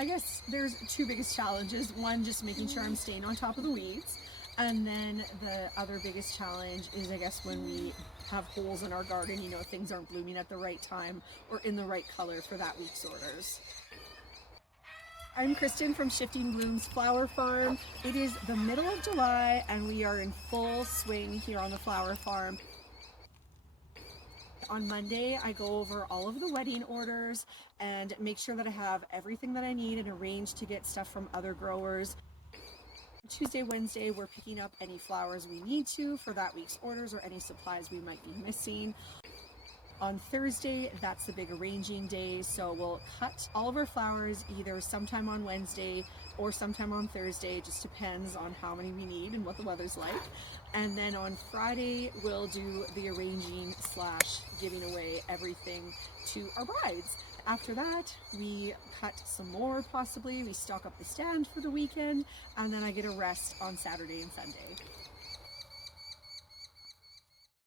I guess there's two biggest challenges. One, just making sure I'm staying on top of the weeds. And then the other biggest challenge is, I guess, when we have holes in our garden, you know, things aren't blooming at the right time or in the right color for that week's orders. I'm Kristen from Shifting Blooms Flower Farm. It is the middle of July and we are in full swing here on the flower farm. On Monday, I go over all of the wedding orders and make sure that I have everything that I need and arrange to get stuff from other growers. Tuesday, Wednesday, we're picking up any flowers we need to for that week's orders or any supplies we might be missing. On Thursday, that's the big arranging day, so we'll cut all of our flowers either sometime on Wednesday or sometime on Thursday, just depends on how many we need and what the weather's like. And then on Friday, we'll do the arranging / giving away everything to our brides. After that, we cut some more possibly, we stock up the stand for the weekend, and then I get a rest on Saturday and Sunday.